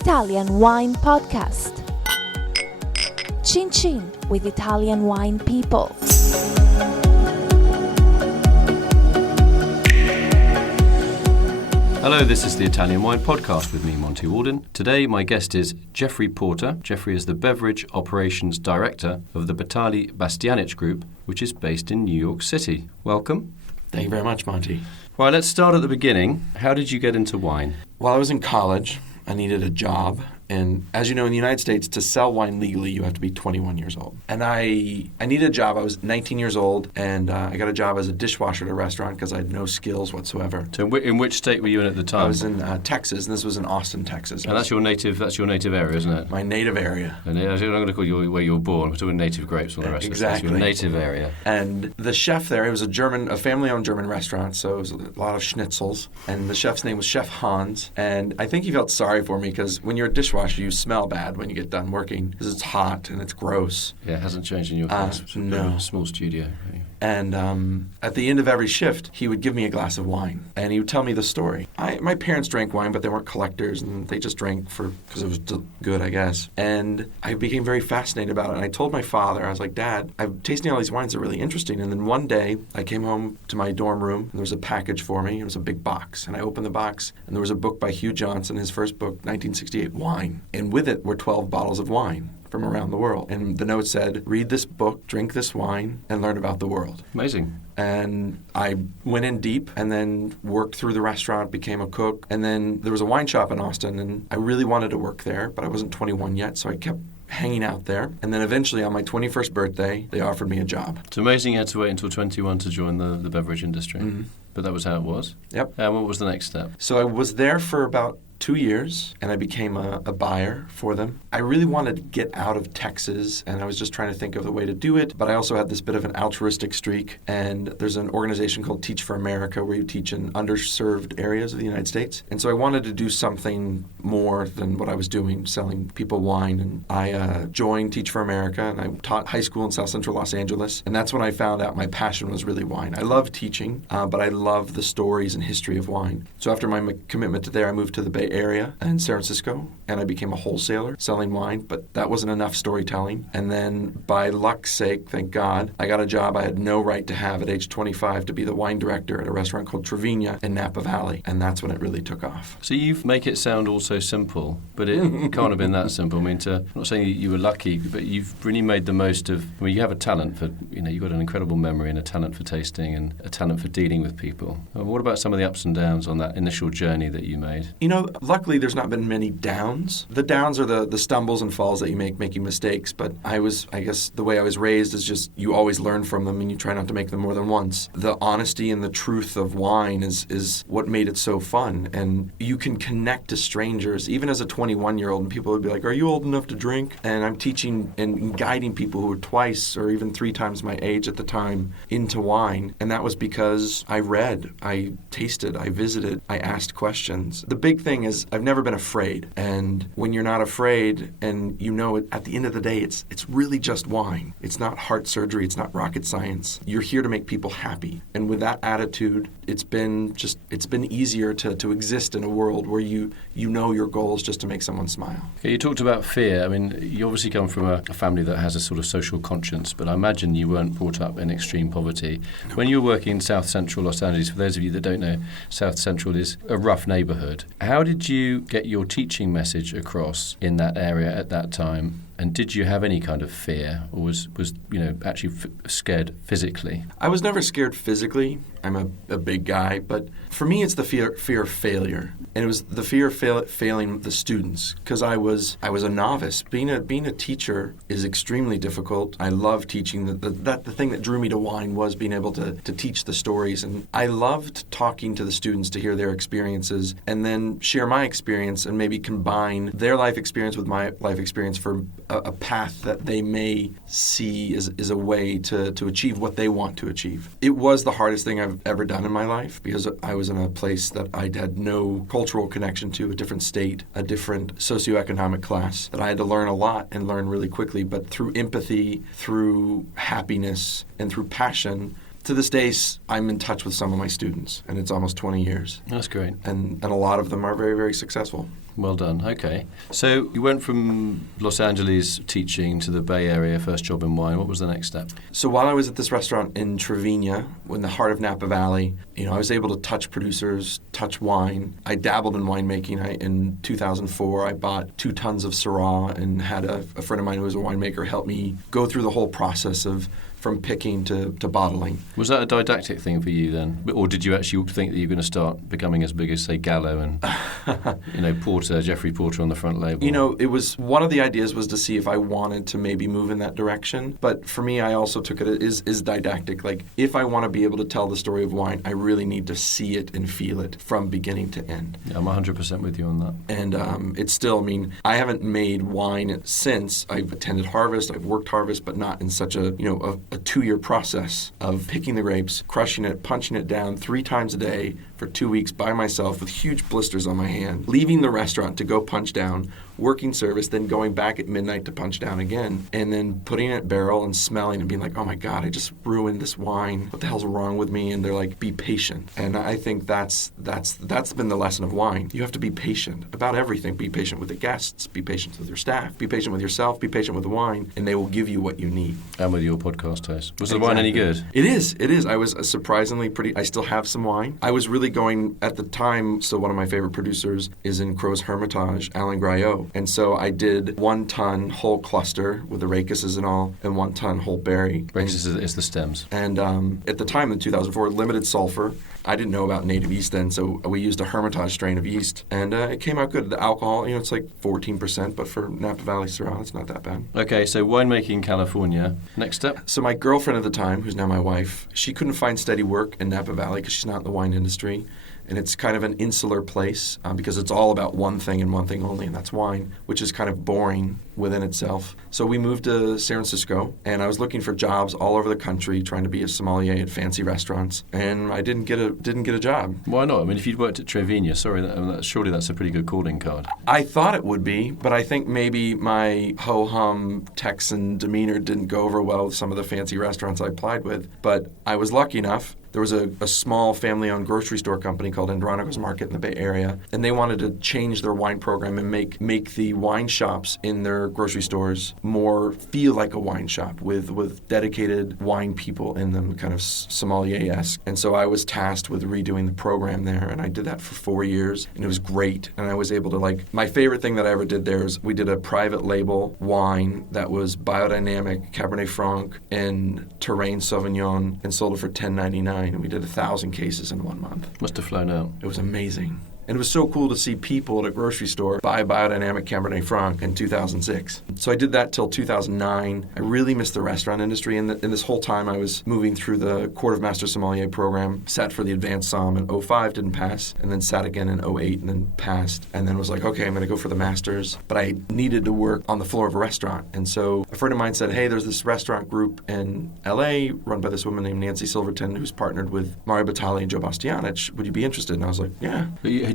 Italian Wine Podcast. Chin Chin with Italian wine people. Hello, this is the Italian Wine Podcast with me, Monty Waldin. Today, my guest is Jeffrey Porter. Jeffrey is the Beverage Operations Director of the Batali Bastianich Group, which is based in New York City. Welcome. Thank you very much, Monty. Right, let's start at the beginning. How did you get into wine? While I was in college, I needed a job. And as you know, in the United States, to sell wine legally, you have to be 21 years old. And I needed a job. I was 19 years old, and I got a job as a dishwasher at a restaurant because I had no skills whatsoever. So in which state were you in at the time? I was in Texas, and this was in Austin, Texas. And that's your native area, isn't it? My native area. And I'm not going to call you where you were born. We're talking native grapes and all the rest Exactly. of it. That's your native area. And the chef there, it was a family-owned German restaurant, so it was a lot of schnitzels. And the chef's name was Chef Hans. And I think he felt sorry for me because when you're a dishwasher, you smell bad when you get done working because it's hot and it's gross. Yeah, it hasn't changed in your case. No. Small studio. And at the end of every shift, he would give me a glass of wine, and he would tell me the story. My parents drank wine, but they weren't collectors, and they just drank because it was good, I guess. And I became very fascinated about it, and I told my father, I was like, Dad, I'm tasting all these wines that are really interesting. And then one day, I came home to my dorm room, and there was a package for me. It was a big box, and I opened the box, and there was a book by Hugh Johnson, his first book, 1968, Wine. And with it were 12 bottles of wine from around the world. And the note said, read this book, drink this wine, and learn about the world. Amazing. And I went in deep and then worked through the restaurant, became a cook. And then there was a wine shop in Austin, and I really wanted to work there, but I wasn't 21 yet, so I kept hanging out there. And then eventually on my 21st birthday, they offered me a job. It's amazing you had to wait until 21 to join the beverage industry. Mm-hmm. But that was how it was? Yep. And what was the next step? So I was there for about 2 years, and I became a buyer for them. I really wanted to get out of Texas, and I was just trying to think of the way to do it, but I also had this bit of an altruistic streak, and there's an organization called Teach for America where you teach in underserved areas of the United States. And so I wanted to do something more than what I was doing, selling people wine, and I joined Teach for America, and I taught high school in South Central Los Angeles, and that's when I found out my passion was really wine. I love teaching, but I love the stories and history of wine. So after my commitment to there, I moved to the Bay Area in San Francisco, and I became a wholesaler selling wine, but that wasn't enough storytelling. And then by luck's sake, thank God, I got a job I had no right to have at age 25 to be the wine director at a restaurant called Trevina in Napa Valley, and that's when it really took off. So you make it sound all so simple, but it can't have been that simple. I mean, I'm not saying you were lucky, but you've really made the most of, you have a talent for, you've got an incredible memory and a talent for tasting and a talent for dealing with people. What about some of the ups and downs on that initial journey that you made? Luckily, there's not been many downs. The downs are the stumbles and falls that you make making mistakes, but I guess the way I was raised is just you always learn from them and you try not to make them more than once. The honesty and the truth of wine is what made it so fun, and you can connect to strangers, even as a 21-year-old, and people would be like, are you old enough to drink? And I'm teaching and guiding people who were twice or even 3 times my age at the time into wine, and that was because I read, I tasted, I visited, I asked questions. The big thing is I've never been afraid, and when you're not afraid and at the end of the day it's really just wine. It's not heart surgery, it's not rocket science. You're here to make people happy, and with that attitude it's been easier to exist in a world where you know your goal is just to make someone smile. Okay, you talked about fear. I mean, you obviously come from a family that has a sort of social conscience, but I imagine you weren't brought up in extreme poverty. No. When you were working in South Central Los Angeles, for those of you that don't know, South Central is a rough neighborhood. How did you get your teaching message across in that area at that time? And did you have any kind of fear, or was actually scared physically? I was never scared physically. I'm a big guy, but for me it's the fear of failure. And it was the fear of failing the students, because I was a novice. Being a teacher is extremely difficult. I love teaching. The thing that drew me to wine was being able to teach the stories, and I loved talking to the students to hear their experiences and then share my experience and maybe combine their life experience with my life experience for a path that they may see as a way to achieve what they want to achieve. It was the hardest thing I've ever done in my life because I was in a place that I had no cultural connection to, a different state, a different socioeconomic class, that I had to learn a lot and learn really quickly. But through empathy, through happiness, and through passion, To this day, I'm in touch with some of my students, and it's almost 20 years. That's great. And a lot of them are very, very successful. Well done. Okay. So you went from Los Angeles teaching to the Bay Area, first job in wine. What was the next step? So while I was at this restaurant in Trevina, in the heart of Napa Valley, I was able to touch producers, touch wine. I dabbled in winemaking. In 2004, I bought 2 tons of Syrah and had a friend of mine who was a winemaker help me go through the whole process of from picking to bottling. Was that a didactic thing for you then? Or did you actually think that you were going to start becoming as big as, say, Gallo and, Porter, Jeffrey Porter on the front label? It was, one of the ideas was to see if I wanted to maybe move in that direction. But for me, I also took it as didactic. Like, if I want to be able to tell the story of wine, I really need to see it and feel it from beginning to end. Yeah, I'm 100% with you on that. And it's still, I haven't made wine since. I've attended harvest, I've worked harvest, but not in such a 2-year process of picking the grapes, crushing it, punching it down 3 times a day for 2 weeks by myself with huge blisters on my hand, leaving the restaurant to go punch down, working service, then going back at midnight to punch down again, and then putting it barrel and smelling and being like, oh my God, I just ruined this wine. What the hell's wrong with me? And they're like, be patient. And I think that's been the lesson of wine. You have to be patient about everything. Be patient with the guests, be patient with your staff, be patient with yourself, be patient with the wine, and they will give you what you need. And with your podcast host. Was the wine any good? It is. I was surprisingly I still have some wine. I was really going, at the time, so one of my favorite producers is in Crow's Hermitage, Alain Graillot. And so I did 1 ton whole cluster with the rakuses and all, and 1 ton whole berry. Rakuses is the stems. And at the time in 2004, limited sulfur. I didn't know about native yeast then, so we used a Hermitage strain of yeast, and it came out good. The alcohol, it's like 14%, but for Napa Valley Syrah, it's not that bad. Okay, so winemaking in California. Next step? So my girlfriend at the time, who's now my wife, she couldn't find steady work in Napa Valley because she's not in the wine industry. And it's kind of an insular place because it's all about one thing and one thing only, and that's wine, which is kind of boring within itself. So we moved to San Francisco, and I was looking for jobs all over the country, trying to be a sommelier at fancy restaurants, and I didn't get a job. Why not? If you'd worked at Trevina, surely that's a pretty good calling card. I thought it would be, but I think maybe my ho-hum Texan demeanor didn't go over well with some of the fancy restaurants I applied with. But I was lucky enough. There was a small family-owned grocery store company called Andronico's Market in the Bay Area, and they wanted to change their wine program and make the wine shops in their grocery stores more feel like a wine shop with dedicated wine people in them, kind of sommelier-esque. And so I was tasked with redoing the program there, and I did that for 4 years, and it was great. And I was able to, my favorite thing that I ever did there is we did a private label wine that was biodynamic Cabernet Franc and Terrain Sauvignon and sold it for $10.99. And we did 1,000 cases in 1 month. Must have flown out. It was amazing. And it was so cool to see people at a grocery store buy biodynamic Cabernet Franc in 2006. So I did that till 2009. I really missed the restaurant industry. And this whole time I was moving through the Court of Master Sommelier program, sat for the advanced somm in 05, didn't pass, and then sat again in 08 and then passed. And then was like, okay, I'm going to go for the masters. But I needed to work on the floor of a restaurant. And so a friend of mine said, hey, there's this restaurant group in LA run by this woman named Nancy Silverton who's partnered with Mario Batali and Joe Bastianich. Would you be interested? And I was like, yeah.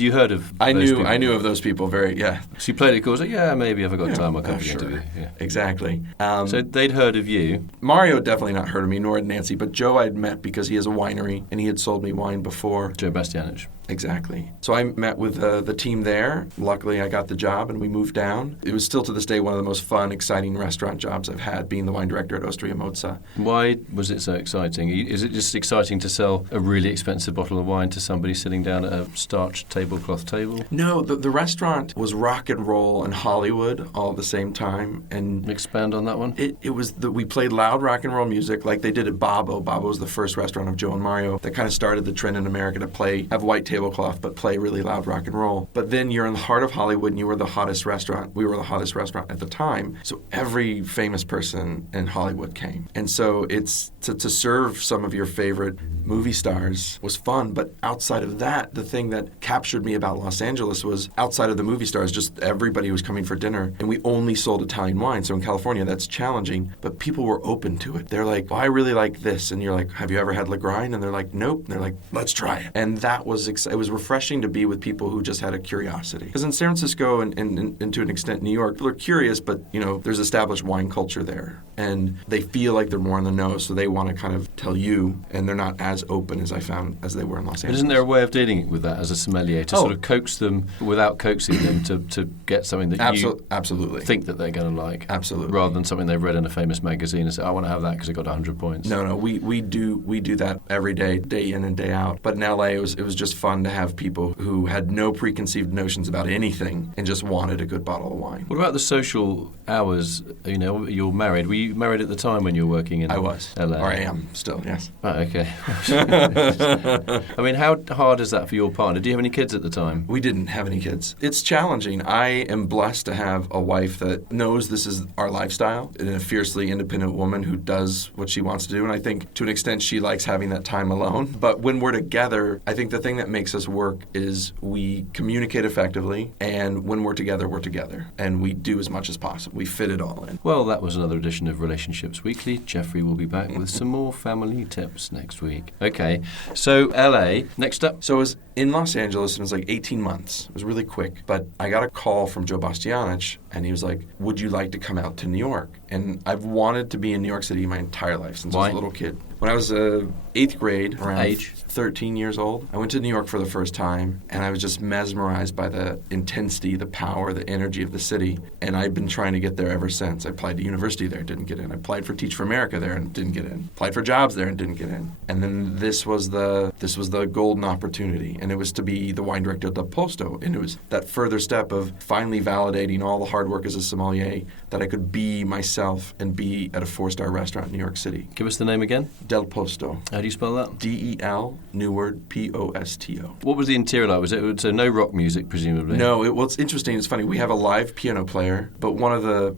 Had you heard of I those knew people? I knew of those people So you played it cool, like, yeah, maybe if I got time I'll come to the interview. Yeah. Exactly. So they'd heard of you. Mario had definitely not heard of me, nor had Nancy, but Joe I'd met because he has a winery and he had sold me wine before. Joe Bastianich. Exactly. So I met with the team there. Luckily, I got the job and we moved down. It was still to this day one of the most fun, exciting restaurant jobs I've had, being the wine director at Osteria Mozza. Why was it so exciting? Is it just exciting to sell a really expensive bottle of wine to somebody sitting down at a starched tablecloth table? No, the restaurant was rock and roll and Hollywood all at the same time. And expand on that one? It was we played loud rock and roll music like they did at Babbo. Babbo was the first restaurant of Joe and Mario that kind of started the trend in America to have white tablecloth but play really loud rock and roll. But then you're in the heart of Hollywood and you were the hottest restaurant. We were the hottest restaurant at the time. So every famous person in Hollywood came. And so it's to serve some of your favorite movie stars was fun. But outside of that, the thing that captured me about Los Angeles was outside of the movie stars, just everybody was coming for dinner. And we only sold Italian wine. So in California, that's challenging. But people were open to it. They're like, well, I really like this. And you're like, have you ever had Lagrein? And they're like, nope. And they're like, let's try it. And that was It was refreshing to be with people who just had a curiosity. Because in San Francisco and to an extent New York, people are curious, but there's established wine culture there, and they feel like they're more in the know, so they want to kind of tell you, and they're not as open as I found as they were in Los Angeles. But isn't there a way of dealing with that as a sommelier to sort of coax them without coaxing them to get something that you absolutely think that they're going to like? Absolutely. Rather than something they've read in a famous magazine and say, I want to have that because it got 100 points. No, we do that every day, day in and day out. But in LA, it was just fun to have people who had no preconceived notions about anything and just wanted a good bottle of wine. What about the social hours? You're married. Were you married at the time when you were working in I was. LA? Or I am still, yes. Oh, okay. I mean, how hard is that for your partner? Do you have any kids at the time? We didn't have any kids. It's challenging. I am blessed to have a wife that knows this is our lifestyle, and a fiercely independent woman who does what she wants to do. And I think to an extent she likes having that time alone. But when we're together, I think the thing that makes us work is we communicate effectively, and when we're together, and we do as much as possible. We fit it all in. Well, that was another edition of Relationships Weekly. Jeffrey will be back with some more family tips next week. Okay, so LA, next up. So I was in Los Angeles, and it was like 18 months. It was really quick. But I got a call from Joe Bastianich, and he was like, would you like to come out to New York? And I've wanted to be in New York City my entire life since I was a little kid. When I was 8th grade, around age 13 years old, I went to New York for the first time, and I was just mesmerized by the intensity, the power, the energy of the city. And I've been trying to get there ever since. I applied to university there, didn't get in. I applied for Teach for America there and didn't get in. Applied for jobs there and didn't get in. And then this was the golden opportunity, and it was to be the wine director at Del Posto. And it was that further step of finally validating all the hard work as a sommelier that I could be myself and be at a 4-star restaurant in New York City. Give us the name again. Del Posto. How do you spell that? D-E-L, new word, P-O-S-T-O. What was the interior like? Was it so no rock music, presumably? No, it's interesting. It's funny. We have a live piano player, but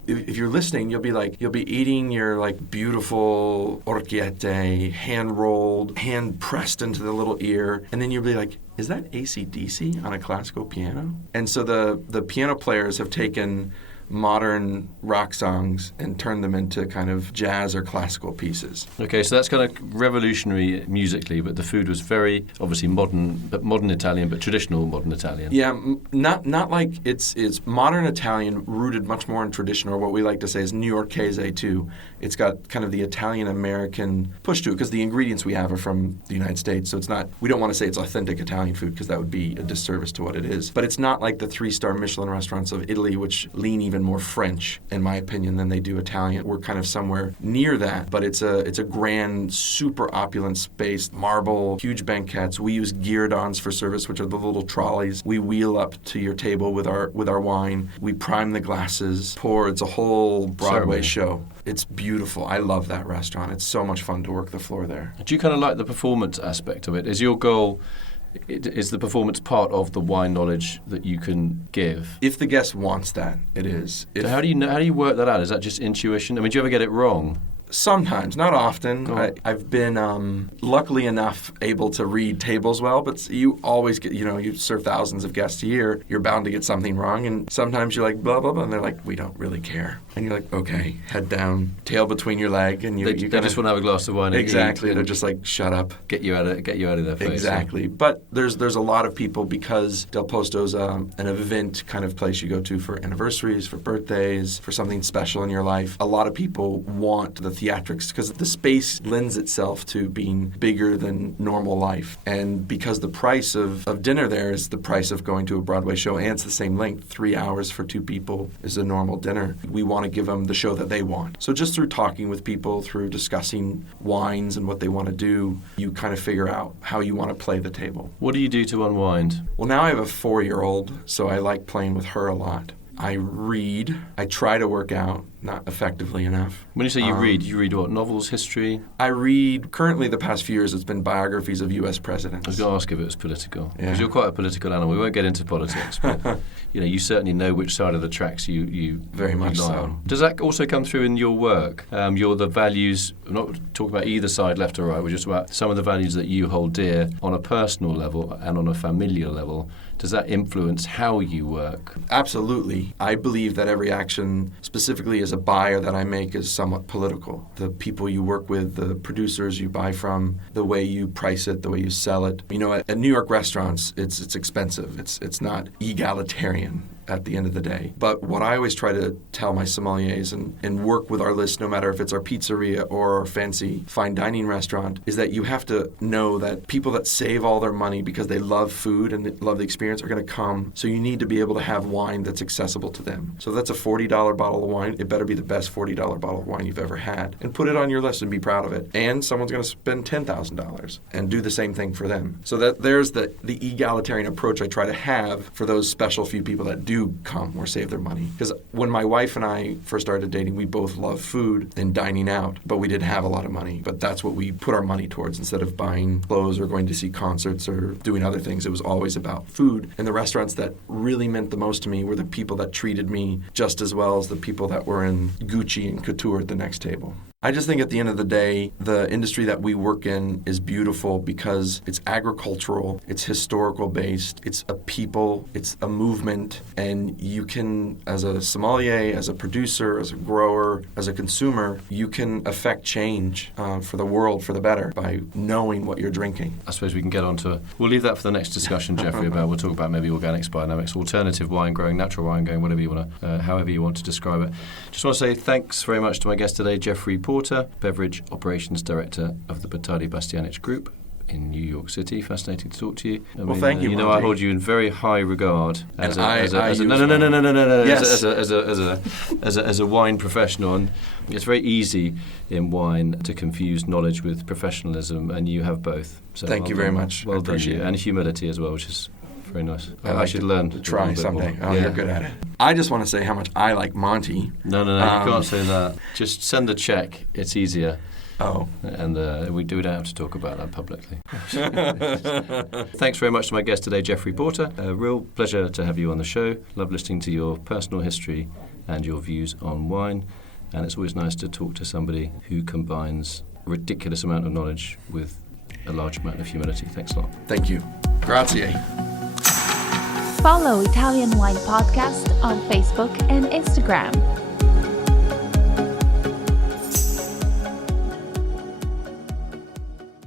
if you're listening, you'll be eating your beautiful orchiette, hand-rolled, hand-pressed into the little ear, and then you'll be like, is that AC/DC on a classical piano? And so the piano players have taken modern rock songs and turn them into kind of jazz or classical pieces. Okay, so that's kind of revolutionary musically, but the food was very obviously modern Italian, but traditional modern Italian. Yeah, not like it's modern Italian rooted much more in tradition, or what we like to say is New Yorkese too. It's got kind of the Italian-American push to it because the ingredients we have are from the United States, so we don't want to say it's authentic Italian food because that would be a disservice to what it is. But it's not like the 3-star Michelin restaurants of Italy, which lean even more French, in my opinion, than they do Italian. We're kind of somewhere near that, but it's a grand, super opulent space, marble, huge banquettes. We use guirdons for service, which are the little trolleys. We wheel up to your table with our wine. We prime the glasses, pour. It's a whole Broadway show. It's beautiful. I love that restaurant. It's so much fun to work the floor there. Do you kind of like the performance aspect of it? Is your goal... Is the performance part of the wine knowledge that you can give? If the guest wants that, it is. So how do you work that out? Is that just intuition? I mean, do you ever get it wrong? Sometimes, not often. I've been luckily enough able to read tables well, but you always get, you serve thousands of guests a year, you're bound to get something wrong, and sometimes you're like, blah, blah, blah, and they're like, we don't really care. And you're like, okay, head down, tail between your leg, and they just want to have a glass of wine. Exactly, and they're just like, shut up. Get you out of their face. Exactly, but there's a lot of people, because Del Posto's an event kind of place you go to for anniversaries, for birthdays, for something special in your life. A lot of people want the theatrics because the space lends itself to being bigger than normal life. And because the price of dinner there is the price of going to a Broadway show, and it's the same length, 3 hours for 2 people is a normal dinner. We want to give them the show that they want. So just through talking with people, through discussing wines and what they want to do, you kind of figure out how you want to play the table. What do you do to unwind? Well, now I have a 4-year-old, so I like playing with her a lot. I read. I try to work out, not effectively enough. When you say you read what? Novels, history? I read, currently the past few years, it's been biographies of U.S. presidents. I was going to ask if it was political. Yeah. Because you're quite a political animal. We won't get into politics, but you certainly know which side of the tracks you very much lie so. on. Does that also come through in your work? You're the values, I'm not talking about either side, left or right, we're just about some of the values that you hold dear on a personal level and on a familial level. Does that influence how you work? Absolutely. I believe that every action, specifically as as a buyer that I make is somewhat political. The people you work with, the producers you buy from, the way you price it, the way you sell it. You know, at New York restaurants, it's expensive. It's not egalitarian at the end of the day. But what I always try to tell my sommeliers and work with our list, no matter if it's our pizzeria or our fancy fine dining restaurant, is that you have to know that people that save all their money because they love food and love the experience are going to come. So you need to be able to have wine that's accessible to them. So that's a $40 bottle of wine. It better be the best $40 bottle of wine you've ever had. And put it on your list and be proud of it. And someone's going to spend $10,000 and do the same thing for them. So that there's the egalitarian approach I try to have for those special few people that do come or save their money. Because when my wife and I first started dating, we both loved food and dining out, but we didn't have a lot of money. But that's what we put our money towards. Instead of buying clothes or going to see concerts or doing other things, it was always about food. And the restaurants that really meant the most to me were the people that treated me just as well as the people that were in Gucci and couture at the next table. I just think at the end of the day, the industry that we work in is beautiful because it's agricultural, it's historical based, it's a people, it's a movement, and you can, as a sommelier, as a producer, as a grower, as a consumer, you can affect change for the world for the better by knowing what you're drinking. I suppose we can get on to, we'll leave that for the next discussion, Jeffrey, we'll talk about maybe organics, biodynamics, alternative wine growing, natural wine growing, whatever you want to, however you want to describe it. Just want to say thanks very much to my guest today, Jeffrey Porter, Beverage Operations Director of the Batali Bastianich Group in New York City. Fascinating to talk to you. Thank you. You know, I hold you in very high regard as a wine professional. And it's very easy in wine to confuse knowledge with professionalism, and you have both. So thank you very much. Well done, you, and humility as well, which is very nice. I should learn to try someday. Oh, yeah. You're good at it. I just want to say how much I like Monty. No, you can't say that. Just send the check. It's easier. Oh. And we don't have to talk about that publicly. Thanks very much to my guest today, Jeffrey Porter. A real pleasure to have you on the show. Love listening to your personal history and your views on wine. And it's always nice to talk to somebody who combines a ridiculous amount of knowledge with a large amount of humility. Thanks a lot. Thank you. Grazie. Follow Italian Wine Podcast on Facebook and Instagram.